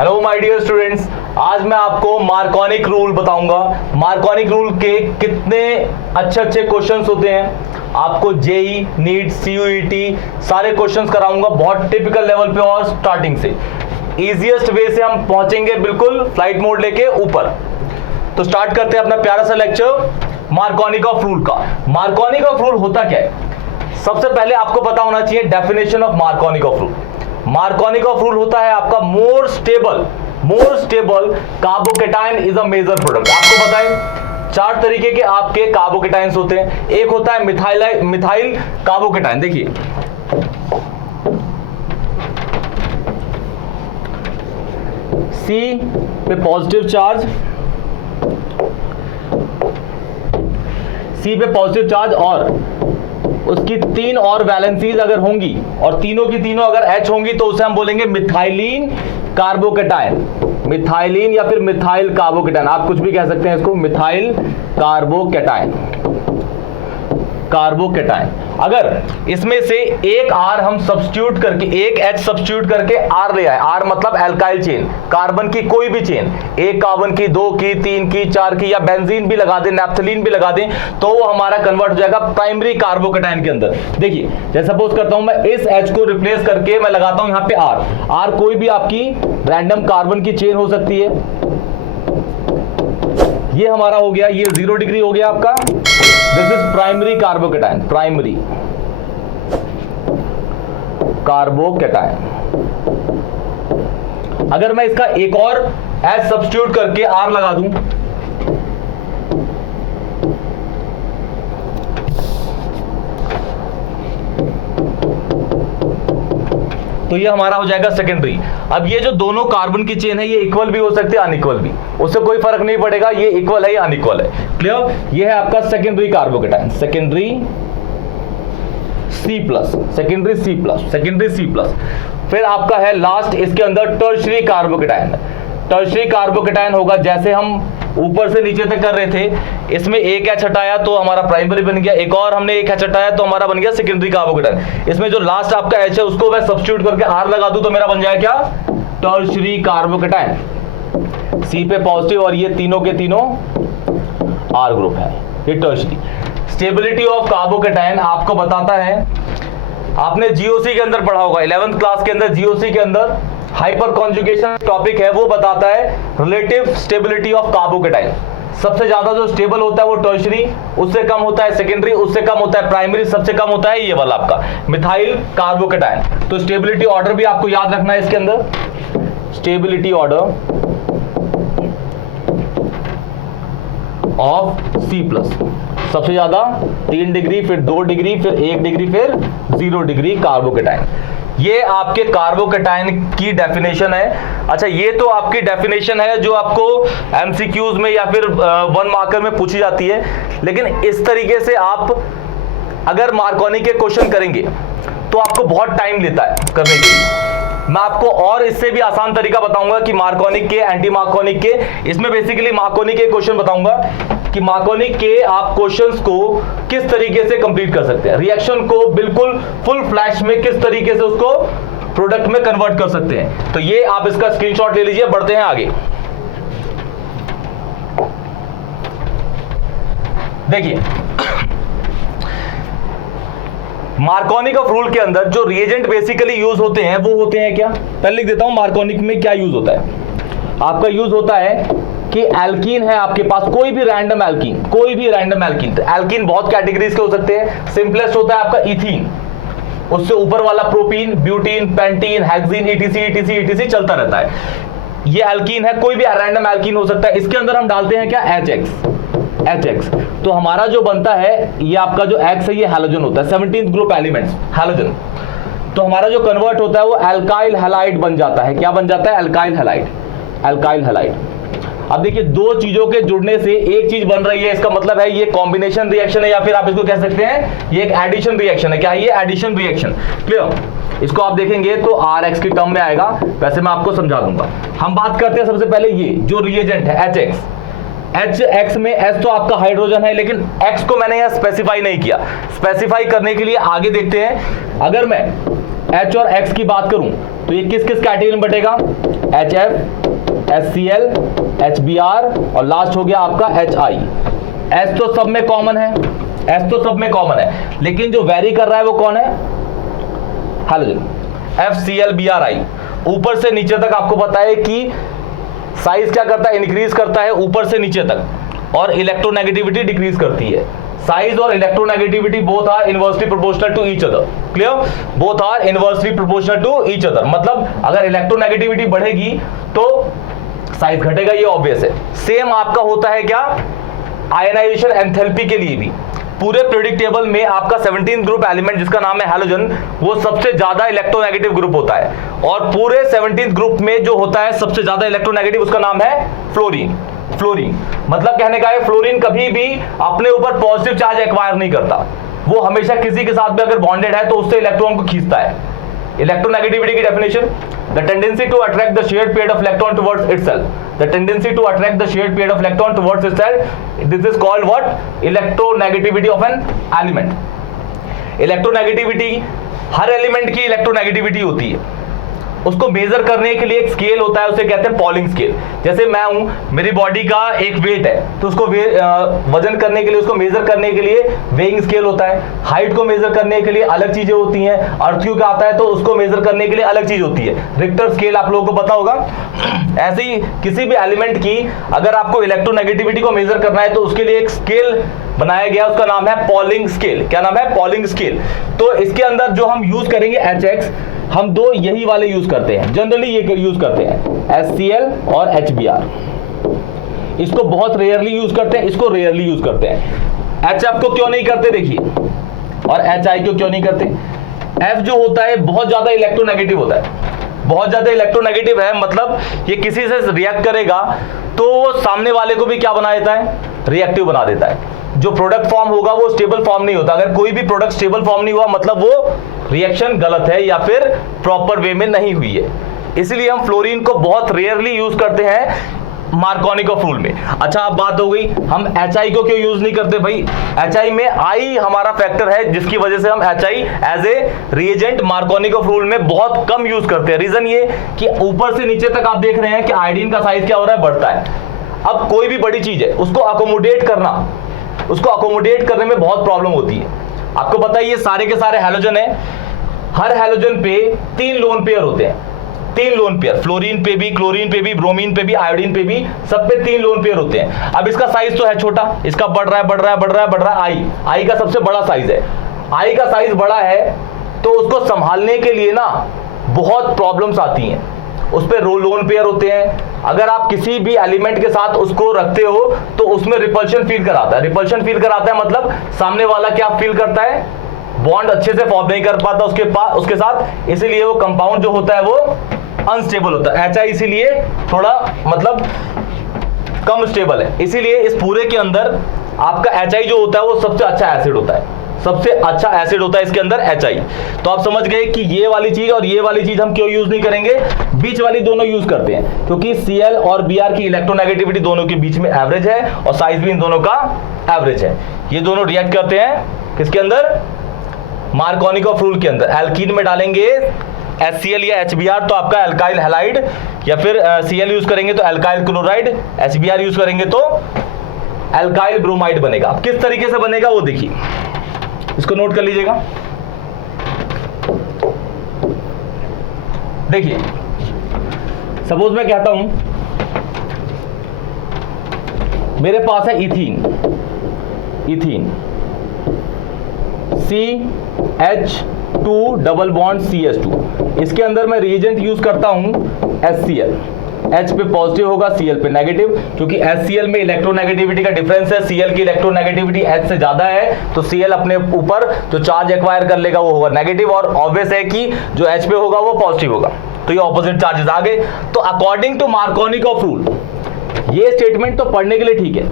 Hello my dear students, आज मैं आपको मार्कोनिक रूल बताऊंगा। मार्कोनिक रूल के कितने अच्छे अच्छे क्वेश्चंस होते हैं। आपको जेई, नीट, सीयूईटी सारे क्वेश्चंस कराऊंगा बहुत टिपिकल लेवल पे और स्टार्टिंग से इजीएस्ट वे से हम पहुंचेंगे बिल्कुल फ्लाइट मोड लेके ऊपर। तो स्टार्ट करते हैं अपना प्यारा सा लेक्चर मार्कोनिक ऑफ रूल का। मार्कोनिक ऑफ रूल होता क्या है? सबसे पहले आपको पता होना चाहिए definition of Markovnikov rule. Markovnikov rule होता है आपका more stable carbocation is a major product. आपको पता है चार तरीके के आपके कार्बोकेटाइंस होते हैं। एक होता है मिथाइल कार्बोकेटाइन। देखिए सी पे पॉजिटिव चार्ज और उसकी तीन और वैलेंसीज अगर होंगी और तीनों की तीनों अगर H होंगी तो उसे हम बोलेंगे मिथाइलिन कार्बोकेटाइन। मिथाइलिन या फिर मिथाइल कार्बोकेटाइन, आप कुछ भी कह सकते हैं इसको, मिथाइल कार्बोकेटाइन। अगर इसमें से एक R हम सब्स्टिट्यूट करके, एक H सब्स्टिट्यूट करके R ले आए, R मतलब एल्काइल चेन, कार्बन की कोई भी चेन, एक कार्बन की, दो की, तीन की, चार की, या बेंजीन भी लगा दें, नैप्थलीन भी लगा दें, तो वो हमारा कन्वर्ट हो जाएगा प्राइमरी कार्बोकेटाइन के अंदर। देखिए जैसे सपोज करता हूं मैं इस H को रिप्लेस करके मैं लगाता हूं यहां पे R कोई भी आपकी रैंडम कार्बन की चेन हो सकती है। ये हमारा हो गया, ये 0 डिग्री हो गया आपका। This is primary carbocation, primary carbocation. अगर मैं इसका एक और H सब्स्टिट्यूट करके R लगा दूं तो ये हमारा हो जाएगा सेकेंडरी। अब ये जो दोनों कार्बन की चेन है ये इक्वल भी हो सकती है, अनइक्वल भी, उससे कोई फर्क नहीं पड़ेगा, ये इक्वल है या अनइक्वल है। क्लियर? ये है आपका सेकेंडरी कार्बोकेटाइन, सेकेंडरी C+। फिर आपका है लास्ट इसके अंदर टर्शियरी कार्बोकेटाइन। टर्शियरी कार्बोकेटाइन होगा जैसे हम ऊपर से नीचे तक कर रहे थे, इसमें एक H हटाया तो हमारा प्राइमरी बन गया, एक और हमने एक H हटाया तो हमारा बन गया सेकेंडरी कार्बोकेटाइन। इसमें जो लास्ट आपका H है उसको मैं सब्स्टिट्यूट करके R लगा दूं तो मेरा बन जाए क्या? Tertiary carbocation. C पे पॉजिटिव और ये तीनों के तीनों R ग्रुप है, ये टर्शियरी। स्टेबिलिटी ऑफ कार्बोकेटाइन आपको बताता है, आपने जीओसी के अंदर पढ़ा होगा, 11th क्लास के अंदर जीओसी के अंदर हाइपर कॉन्जुगेशन टॉपिक है, वो बताता है रिलेटिव स्टेबिलिटी ऑफ कार्बोकेटाइन। सबसे ज्यादा जो स्टेबल होता है वो टर्शियरी, उससे कम होता है सेकेंडरी, उससे कम होता है प्राइमरी, सबसे कम होता है ये वाला आपका मिथाइल कार्बोकेटाइन। तो स्टेबिलिटी ऑर्डर भी आपको याद रखना है इसके अंदर। स्टेबिलिटी ऑर्डर ऑफ C+, सबसे ज्यादा 3 डिग्री, फिर 2 डिग्री, फिर 1 डिग्री, फिर 0 डिग्री कार्बोकेटाइन। ये आपके कार्बोकेटाइन की डेफिनेशन है। अच्छा, ये तो आपकी डेफिनेशन है जो आपको एमसीक्यूज में या फिर 1 मार्कर में पूछी जाती है, लेकिन इस तरीके से आप अगर मार्कोनिक के क्वेश्चन करेंगे तो आपको बहुत टाइम लेता है करने के लिए। मैं आपको और इससे भी आसान तरीका बताऊंगा कि मार्कोनिक के, एंटी मार्कोनिक के, इसमें बेसिकली मार्कोनिक के क्वेश्चन बताऊंगा कि मार्कोनिक के आप क्वेश्चंस को किस तरीके से कंप्लीट कर सकते हैं, रिएक्शन को बिल्कुल फुल फ्लैश में किस तरीके से उसको प्रोडक्ट में कन्वर्ट कर सकते हैं। तो ये आप इसका स्क्रीनशॉट ले लीजिए, बढ़ते हैं आगे। देखिए मार्कोनिक ऑफ रूल के अंदर जो रिएजेंट बेसिकली यूज होते हैं वो होते हैं क्या, पहले लिख देता हूं मार्कोनिक में क्या यूज होता है। आपका यूज होता है कि एल्कीन है आपके पास, कोई भी रैंडम एल्कीन। तो एल्कीन बहुत कैटेगरीज के हो सकते हैं। सिंपलेस्ट होता है आपका इथीन, उससे ऊपर वाला propene, butene, pentene, hexene, ETC चलता रहता है। ये एल्कीन है, कोई भी रैंडम एल्कीन हो सकता है। इसके अंदर हम डालते हैं क्या? HX। तो हमारा जो बनता है ये आपका जो X है ये हैलोजन होता है, 17th ग्रुप एलिमेंट्स हैलोजन। तो हमारा जो कन्वर्ट होता है वो एल्काइल हैलाइड बन जाता है। क्या बन जाता है? Alkyl halide. अब देखिए दो चीजों के जुड़ने से एक चीज बन रही है, इसका मतलब है ये कॉम्बिनेशन रिएक्शन है, या फिर आप इसको कह सकते हैं ये एक एडिशन रिएक्शन है। क्या है ये? Addition reaction. क्लियर? इसको आप देखेंगे तो RX की टर्म में आएगा, वैसे मैं आपको समझा दूंगा। हम बात करते हैं सबसे पहले ये जो रिएजेंट है HX में H तो आपका हाइड्रोजन है, लेकिन X को मैंने यहां स्पेसिफाई नहीं किया। स्पेसिफाई करने के लिए आगे देखते हैं। अगर मैं H और X की बात करूं तो ये किस किस कैटेगरी में बटेगा, HF, HCl, HBr और लास्ट हो गया आपका HI। S तो सब में कॉमन है, S तो सब में कॉमन है, लेकिन जो वेरी कर रहा है वो कौन है, हैलोजन, FClBrI। ऊपर से नीचे तक आपको पता है कि साइज क्या करता है, इंक्रीज करता है ऊपर से नीचे तक, और इलेक्ट्रोनेगेटिविटी डिक्रीज करती है। साइज और electronegativity both are inversely proportional to each other, clear, both are inversely proportional to each other. मतलब अगर इलेक्ट्रोनेगेटिविटी बढ़ेगी तो साइज घटेगा, ये ऑब्वियस है। सेम आपका होता है क्या आयनाइजेशन एंथैल्पी के लिए भी। पूरे पीरियोडिक टेबल में आपका 17th ग्रुप एलिमेंट जिसका नाम है हैलोजन, वो सबसे ज्यादा इलेक्ट्रोनेगेटिव ग्रुप होता है, और पूरे 17th ग्रुप में जो होता है सबसे ज्यादा इलेक्ट्रोनेगेटिव, उसका नाम है फ्लोरीन। फ्लोरीन मतलब कहने का है फ्लोरीन कभी भी अपने ऊपर पॉजिटिव चार्ज एक्वायर नहीं करता, वो हमेशा किसी के साथ भी अगर बॉन्डेड है तो उससे इलेक्ट्रॉन को खींचता है। इलेक्ट्रोनेगेटिविटी की definition, the tendency to attract the shared pair of electron towards itself, the tendency to attract the shared pair of electron towards itself, this is called what, electronegativity of an element. Electronegativity हर element की electronegativity होती है, उसको major करने के लिए एक scale होता है, उसे कहते हैं पॉलिंग स्केल। जैसे मैं हूं, मेरी बॉडी का एक वेट है, तो उसको वजन करने के लिए, उसको मेजर करने के लिए वेइंग स्केल होता है। हाइट को मेजर करने के लिए अलग चीजें होती हैं। अर्थक्यू का आता है तो उसको मेजर करने के लिए अलग चीज होती है, रिक्टर स्केल आप लोगों को पता होगा। ऐसे ही किसी भी एलिमेंट की अगर आपको इलेक्ट्रोनेगेटिविटी को मेजर करना है तो उसके लिए एक स्केल बनाया गया, उसका नाम है पॉलिंग स्केल। क्या नाम है, पॉलिंग स्केल। तो इसके अंदर जो हम यूज करेंगे HX, हम दो यही वाले यूज करते हैं, जनरली ये यूज करते हैं, HCl और HBr। इसको बहुत रेयरली यूज करते हैं, इसको रेयरली यूज करते हैं। HF को क्यों नहीं करते देखिए, और HI को क्यों नहीं करते। F जो होता है बहुत ज्यादा इलेक्ट्रोनेगेटिव होता है, बहुत ज्यादा इलेक्ट्रोनेगेटिव है, मतलब ये किसी से रिएक्ट करेगा तो वो सामने वाले को भी क्या बना देता है, रिएक्टिव बना देता है। जो प्रोडक्ट फॉर्म होगा वो स्टेबल फॉर्म नहीं होता। अगर कोई भी प्रोडक्ट स्टेबल फॉर्म नहीं हुआ मतलब वो रिएक्शन गलत है या फिर प्रॉपर वे में नहीं हुई है। इसलिए हम फ्लोरीन को बहुत रेयरली यूज करते हैं मार्कोनिकॉफ रूल में। अच्छा, अब बात हो गई हम HI को क्यों यूज नहीं करते भाई। HI में I हमारा फैक्टर है जिसकी वजह से हम HI as a reagent Markovnikov rule में बहुत कम यूज करते हैं। रीजन ये कि ऊपर से नीचे तक आप देख रहे हैं कि आयोडीन का साइज क्या हो रहा है, बढ़ता है। अब कोई भी बड़ी चीज है उसको अकोमोडेट करना, उसको अकोमोडेट करने में बहुत प्रॉब्लम होती है। आपको पता है ये सारे के सारे हैलोजन है, हर हैलोजन पे 3 लोन पेयर होते हैं, 3 लोन पेयर, फ्लोरीन पे भी, क्लोरीन पे भी, ब्रोमीन पे भी, आयोडीन पे भी, सब पे 3 लोन पेयर होते हैं। अब इसका साइज तो है छोटा, इसका बढ़ रहा है बढ़ रहा है बढ़ रहा है बढ़ रहा है, आई का सबसे बड़ा साइज है। आई का साइज बड़ा है तो उसको संभालने के लिए ना बहुत प्रॉब्लम्स आती हैं, उस पर लोन पेयर होते हैं। अगर आप किसी भी एलिमेंट के साथ उसको रखते हो तो उसमें रिपल्शन फील कराता है। रिपल्शन फील कराता है मतलब सामने वाला क्या फील करता है, बॉन्ड अच्छे से फॉर्म नहीं कर पाता उसके साथ, इसीलिए वो कंपाउंड जो होता है वो अनस्टेबल होता है। HI इसीलिए थोड़ा मतलब कम स्टेबल है। इसीलिए इस पूरे के अंदर आपका HI जो होता है वो सबसे अच्छा एसिड होता है, सबसे अच्छा एसिड होता है इसके अंदर HI। तो आप समझ गए कि ये वाली चीज और ये वाली चीज हम क्यों यूज नहीं करेंगे, बीच वाली दोनों यूज करते हैं, क्योंकि Cl और Br की इलेक्ट्रोनेगेटिविटी दोनों के बीच में एवरेज है और साइज भी इन दोनों का एवरेज है। ये दोनों रिएक्ट करते हैं किसके अंदर, मार्कोनिकॉफ रूल के अंदर। एल्कीन में डालेंगे HCl या HBr तो आपका एल्काइल हैलाइड, या फिर Cl यूज करेंगे तो एल्काइल क्लोराइड, HBr यूज करेंगे तो एल्काइल ब्रोमाइड बनेगा। किस तरीके से बनेगा वो देखिए, इसको नोट कर लीजिएगा। देखिए सपोज मैं कहता हूं मेरे पास है ethene, ethene CH2 double bond CH2, इसके अंदर मैं रिएजेंट यूज करता हूं HCl। H पे पॉजिटिव होगा, Cl पे नेगेटिव, क्योंकि HCl में इलेक्ट्रोनेगेटिविटी का डिफरेंस है, Cl की इलेक्ट्रोनेगेटिविटी H से ज्यादा है, तो Cl अपने ऊपर जो चार्ज एक्वायर कर लेगा वो होगा नेगेटिव, और ऑब्वियस है कि जो H पे होगा वो पॉजिटिव होगा, तो ये ऑपोजिट चार्जेस आ गए। तो अकॉर्डिंग टू मार्कोनिकॉफ रूल ये स्टेटमेंट तो पढ़ने के लिए ठीक है,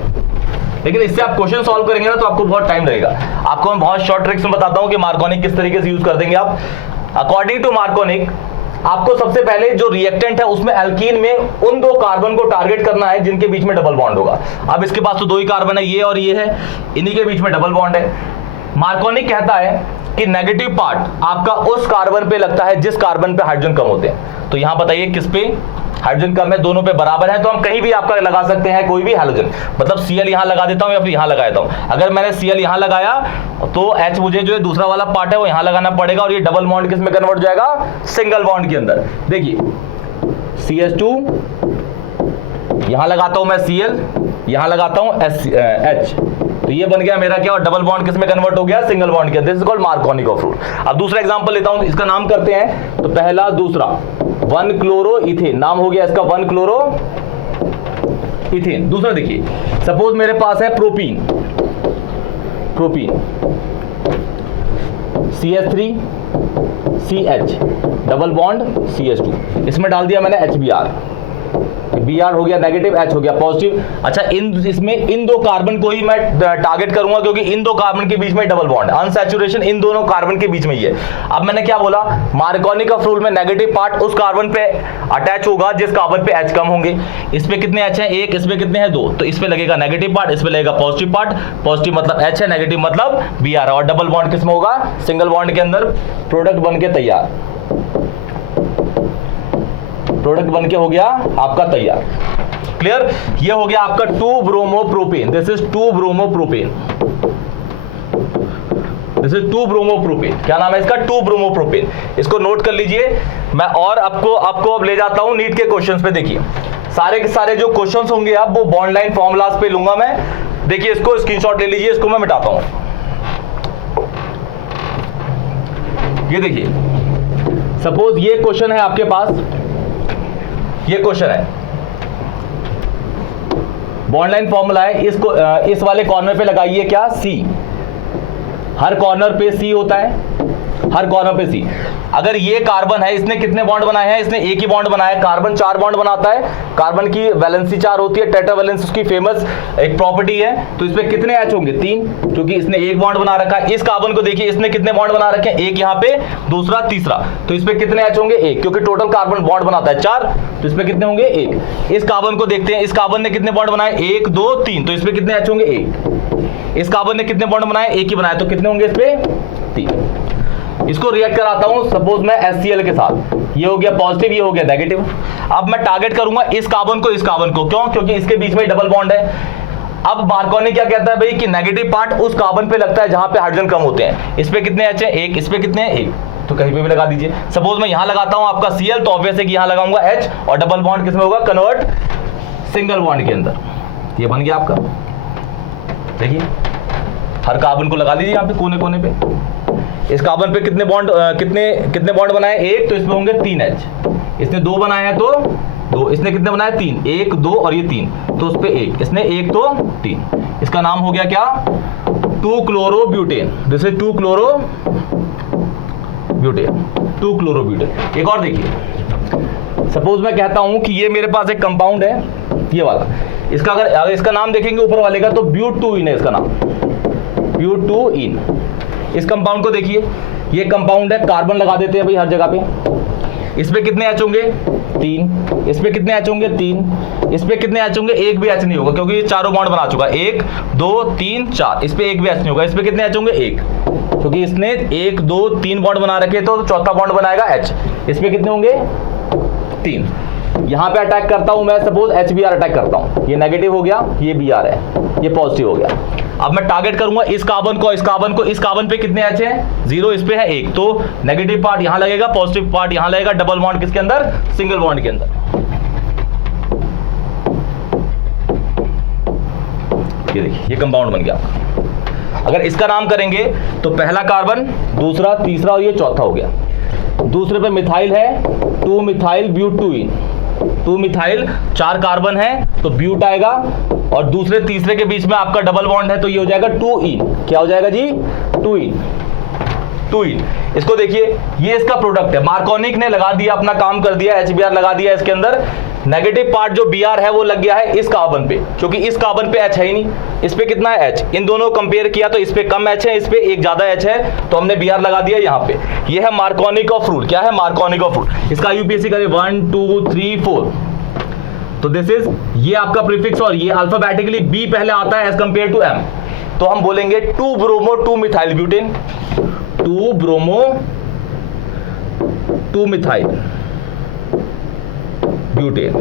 लेकिन इससे आप क्वेश्चन सॉल्व करेंगे ना तो आपको बहुत टाइम लगेगा। आपको मैं बहुत शॉर्ट ट्रिक्स में बताता हूं कि मार्कोनिक किस तरीके से यूज कर देंगे आप। अकॉर्डिंग टू मार्कोनिक आपको सबसे पहले जो रिएक्टेंट है उसमें एल्कीन में उन 2 कार्बन को टारगेट करना है जिनके बीच में डबल बॉन्ड होगा। अब इसके पास तो 2 ही कार्बन है, ये और ये है, इन्हीं के बीच में डबल बॉन्ड है। मार्कोनिक कहता है कि नेगेटिव पार्ट आपका उस कार्बन पे लगता है जिस कार्बन पे हाइड्रोजन कम होते हैं। तो यहां बताइए किस पे हाइड्रोजन कम है, दोनों पे बराबर है, तो हम कहीं भी आपका लगा सकते हैं कोई भी हैलोजन। मतलब Cl यहां लगा देता हूं या फिर यहां लगा देता हूं। अगर मैंने Cl यहां लगाया तो H मुझे जो है दूसरा वाला पार्ट है वो यहां लगाना पड़ेगा, और ये डबल बॉन्ड किस में कन्वर्ट हो जाएगा, सिंगल बॉन्ड के अंदर। देखिए CH2, यहां लगाता हूं मैं Cl, यहां लगाता हूं H, तो ये बन गया मेरा क्या, और डबल बॉन्ड किस में कन्वर्ट हो गया, सिंगल बॉन्ड के अंदर। This is called मार्कोनिक rule. अब दूसरा एग्जांपल लेता हूं, इसका नाम करते हैं, तो पहला दूसरा 1 क्लोरो इथेन, नाम हो गया इसका 1 क्लोरो इथेन। दूसरा देखिए, सपोज मेरे पास है propene, CH3 CH double bond CH2, इसमें डाल दिया मैंने HBr, Br हो गया नेगेटिव, H हो गया पॉजिटिव। अच्छा, इसमें इन दो कार्बन को ही मैं टारगेट करूंगा, क्योंकि इन दो कार्बन के बीच में डबल बॉन्ड, अनसैचुरेशन इन दोनों कार्बन के बीच में ही है। अब मैंने क्या बोला, मार्कोनिक रूल में नेगेटिव पार्ट उस कार्बन पे अटैच होगा जिस कार्बन पे H कम होंगे। इस पे कितने H हैं, 1, इस पे कितने हैं 2, तो इस पे लगेगा नेगेटिव पार्ट, इस पे लगेगा पॉजिटिव पार्ट। पॉजिटिव मतलब H है, नेगेटिव मतलब Br है, और डबल बॉन्ड किसमें होगा, सिंगल बॉन्ड के अंदर। प्रोडक्ट बन के तैयार, प्रोडक्ट बनके हो गया आपका तैयार। क्लियर, ये हो गया आपका 2 bromopropane. This is 2 bromopropane, this is 2 bromopropane. क्या नाम है इसका, 2 ब्रोमोप्रोपेन। इसको नोट कर लीजिए। मैं और आपको अब ले जाता हूं नीट के क्वेश्चंस पे। देखिए सारे के सारे जो क्वेश्चंस होंगे अब वो बॉन्ड लाइन फॉर्मूलाज पे लूंगा मैं। देखिए इसको स्क्रीनशॉट ले लीजिए, इसको मैं मिटाता हूं। ये देखिए, सपोज ये क्वेश्चन है आपके पास, ये क्वेश्चन है, बॉन्ड लाइन फॉर्मूला है, इसको इस वाले कॉर्नर पे लगाइए क्या, C। हर कॉर्नर पे C होता है, हर कॉर्नर पे C। अगर ये कार्बन है, इसने कितने बॉन्ड बनाए हैं, इसने एक ही बॉन्ड बनाया है। कार्बन 4 बॉन्ड बनाता है, कार्बन की वैलेंसी 4 होती है, टेट्रावैलेंस उसकी फेमस एक प्रॉपर्टी है। तो इसमें कितने H होंगे, 3, क्योंकि इसने एक बॉन्ड बना रखा है। इस कार्बन को देखिए, इसने कितने बॉन्ड बना रखे हैं, एक यहाँ पे, दूसरा, तीसरा, तो इसमें कितने H होंगे, 1, क्योंकि टोटल कार्बन बॉन्ड बनाता है 4, तो इसमें कितने होंगे, 1। इस कार्बन को देखते हैं, इस कार्बन ने कितने बॉन्ड बनाए, 1, 2, 3, तो इसमें कितने H होंगे, 1। इस कार्बन ने कितने बॉन्ड बनाए, 1 ही बनाया, तो कितने होंगे इस पे, 3। इसको रिएक्ट कराता हूं सपोज मैं HCl के साथ, ये हो गया पॉजिटिव, ये हो गया नेगेटिव। अब मैं टारगेट करूंगा इस कार्बन को, इस कार्बन को, क्यों, क्योंकि इसके बीच में डबल बॉन्ड है। अब मार्कोनी क्या कहता है भाई, कि नेगेटिव पार्ट उस कार्बन पे लगता है जहां पे हाइड्रोजन कम होते हैं। इस पे कितने H है, 1, इस पे कितने हैं, 1, तो कहीं पे भी लगा दीजिए। सपोज मैं यहां लगाता हूं आपका Cl, तो ऑब्वियस है कि यहां लगाऊंगा H, और डबल बॉन्ड किसमें होगा, कन्वर्ट सिंगल बॉन्ड के अंदर। ये बन गया आपका। देखिए हर कार्बन को लगा दीजिए यहाँ पे कोने कोने पे। इस कार्बन पे कितने बॉन्ड कितने बॉन्ड बनाए, 1, तो इसमें होंगे 3 H। इसने 2 बनाए हैं तो 2, इसने कितने बनाए, 3, 1, 2 और ये 3, तो उस पे 1, इसने 1 तो 3। इसका नाम हो गया क्या, 2 chlorobutane. This is 2 chlorobutane, 2 chlorobutane. एक और देखिए, सपोज मैं कहता हूं कि ये मेरे पास एक कंपाउंड है, ये वाला, इसका अगर इसका नाम देखेंगे ऊपर वाले का, तो ब्यूटूइन है इसका नाम, ब्यूटूइन। इस कंपाउंड को देखिए, ये कंपाउंड है, कार्बन लगा देते हैं भाई हर जगह पे। इस पे कितने H होंगे, 3, इस पे कितने H होंगे, 3, इस पे कितने H होंगे, एक भी H नहीं होगा, क्योंकि ये चारों बॉन्ड बना चुका है, 1, 2, 3, 4, इस पे एक भी H नहीं होगा। इस पे कितने H होंगे, 1, क्योंकि इसने 1, 2, 3 बॉन्ड बना रखे, तो चौथा बॉन्ड बनाएगा H। इस पे कितने होंगे, 3। यहां पे अटैक करता हूं मैं, सपोज HBr अटैक करता हूं, ये नेगेटिव हो गया, ये Br है, ये पॉजिटिव हो गया। अब मैं टारगेट करूंगा इस कार्बन को, इस कार्बन को, इस कार्बन पे कितने H हैं, 0, इस पे है 1, तो नेगेटिव पार्ट यहां लगेगा, पॉजिटिव पार्ट यहां लगेगा, डबल बॉन्ड किसके अंदर, सिंगल बॉन्ड के अंदर। ये देखिए, ये कंपाउंड बन गया। अगर इसका नाम करेंगे तो पहला कार्बन, दूसरा, तीसरा और ये चौथा हो गया। दूसरे पे मिथाइल है, 2 मिथाइल ब्यूटूइन, 2 मिथाइल, 4 कार्बन है तो ब्यूट आएगा, और दूसरे तीसरे के बीच में आपका डबल बॉन्ड है तो ये हो जाएगा 2इन। क्या हो जाएगा जी, 2इन। इसको देखिए, ये इसका प्रोडक्ट है, मार्कोनिक ने लगा दिया, अपना काम कर दिया, HBr लगा दिया इसके अंदर। नेगेटिव पार्ट जो Br है वो लग गया है इस कार्बन पे, क्योंकि इस कार्बन पे H है ही नहीं। इस पे कितना है H, इन दोनों कंपेयर किया तो इस पे कम H है, इस पे एक ज्यादा H है, तो हमने Br लगा दिया यहाँ पे। ये है मार्कोनिक ऑफ रूल। क्या है मार्कोनिक ऑफ रूल, इसका यूपीएससी करे 1 2 3 4, तो दिस इज, ये आपका प्रीफिक्स, और ये अल्फाबेटिकली B पहले आता है एज कंपेयर टू M, तो हम बोलेंगे 2 bromo 2 methyl butane, 2 2 bromo 2 methyl butane,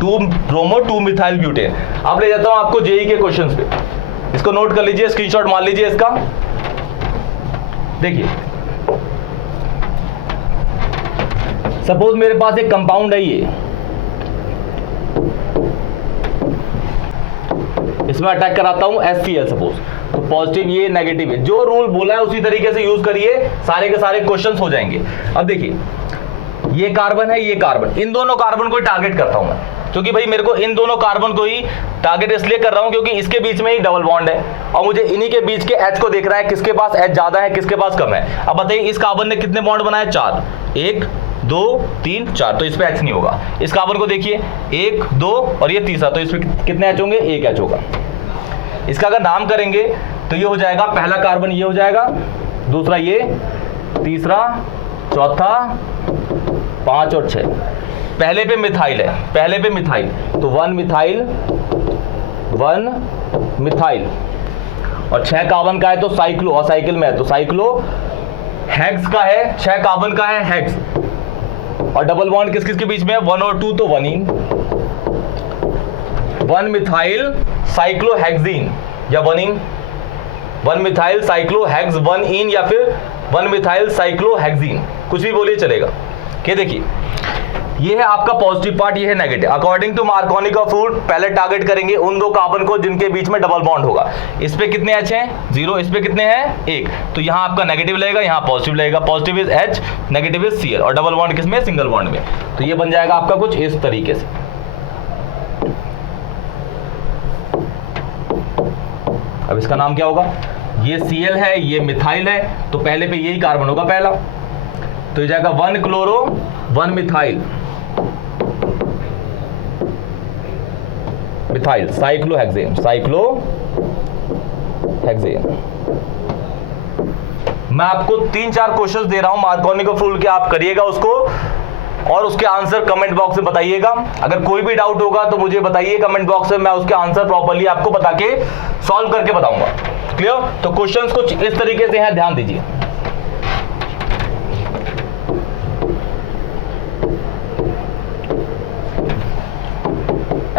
2 bromo 2 methyl butane. अब ले जाता हूं आपको जेई के क्वेश्चंस पे, इसको नोट कर लीजिए, स्क्रीनशॉट मान लीजिए इसका। देखिए सपोज मेरे पास एक कंपाउंड है, ये इसमें अटैक कराता हूं HCl सपोज, तो पॉजिटिव ये नेगेटिव है, जो रूल बोला है उसी तरीके से यूज करिए, सारे के सारे क्वेश्चंस हो जाएंगे। अब देखिए ये कार्बन है, ये कार्बन, इन दोनों कार्बन को टारगेट करता हूं मैं, क्योंकि भाई मेरे को इन दोनों कार्बन को ही टारगेट इसलिए कर रहा हूं क्योंकि इसके बीच में ही डबल बॉन्ड है और मुझे इन्हीं के बीच के H को देखना है, किसके पास H ज्यादा है किसके पास कम है। अब बताइए इस कार्बन ने कितने बॉन्ड बनाए, 4, 1 2 3 4, तो इस पे H नहीं होगा। इस कार्बन को देखिए 1 2 और ये तीसरा, तो इस पे कितने H होंगे, 1 H होगा। इसका अगर नाम करेंगे तो ये हो जाएगा, पहला कार्बन ये हो जाएगा, दूसरा ये, तीसरा, चौथा, 5 और 6। पहले पे मिथाइल है, पहले पे मिथाइल, तो 1 मिथाइल 1 मिथाइल, और 6 कार्बन का है तो साइक्लो, और साइकिल में है तो साइक्लो हेक्स का है, 6 कार्बन का है हेक्स, और डबल बॉन्ड किस किस के बीच में है, 1 और 2, तो 1 इन, 1 मिथाइल साइक्लोहेक्सीन या 1 इन, 1 मिथाइल साइक्लोहेक्स 1 इन, या फिर 1 मिथाइल साइक्लोहेक्सीन, कुछ भी बोलिए चलेगा। कि देखिए ये है आपका पॉजिटिव पार्ट, ये है नेगेटिव। अकॉर्डिंग टू मार्कोनी का रूल पहले टारगेट करेंगे उन दो कार्बन को जिनके बीच में डबल बॉन्ड होगा। इस पे कितने H हैं, 0, इस पे कितने हैं, 1, तो यहां आपका नेगेटिव लगेगा, यहां पॉजिटिव लगेगा, positive is H, negative is Cl, और डबल बॉन्ड किसमें, सिंगल बॉन्ड में। तो ये बन जाएगा आपका कुछ इस तरीके से। अब इसका नाम क्या होगा, ये Cl है, ये मिथाइल है, तो पहले पे यही कार्बन होगा पहला, तो ये जाएगा 1 chloro 1 methyl, methyl cyclohexane, cyclohexane. मैं आपको 3-4 क्वेश्चंस दे रहा हूं मार्कोनी का रूल के, आप करिएगा उसको और उसके आंसर कमेंट बॉक्स में बताइएगा। अगर कोई भी डाउट होगा तो मुझे बताइए कमेंट बॉक्स में, मैं उसके आंसर प्रॉपर्ली आपको बता के सॉल्व करके बताऊंगा। क्लियर? तो क्वेश्चंस कुछ इस तरीके से हैं, ध्यान दीजिए।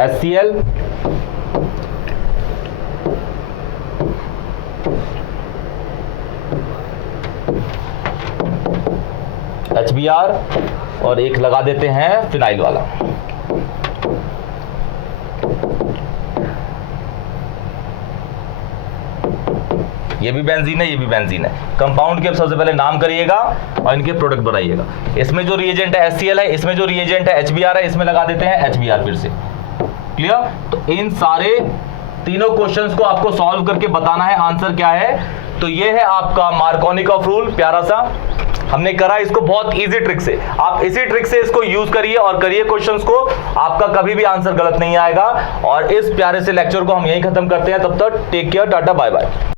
HCl, HBr, और एक लगा देते हैं फिनाइल वाला। ये भी बेंजीन है, ये भी बेंजीन है। कंपाउंड के अब सबसे पहले नाम करिएगा और इनके प्रोडक्ट बनाइएगा। इसमें जो रिएजेंट है HCl है, इसमें जो रिएजेंट है HBr है, इसमें लगा देते हैं HBr फिर से। क्लियर? तो इन सारे तीनों क्वेश्चंस को आपको सॉल्व करके बताना है आंसर क्या है। तो ये है आपका मार्कोनी का रूल, प्यारा सा हमने करा इसको बहुत इजी ट्रिक से। आप इसी ट्रिक से इसको यूज करिए और करिए क्वेश्चंस को, आपका कभी भी आंसर गलत नहीं आएगा। और इस प्यारे से लेक्चर को हम यहीं खत्म करते हैं। तब तक take care, tata bye bye.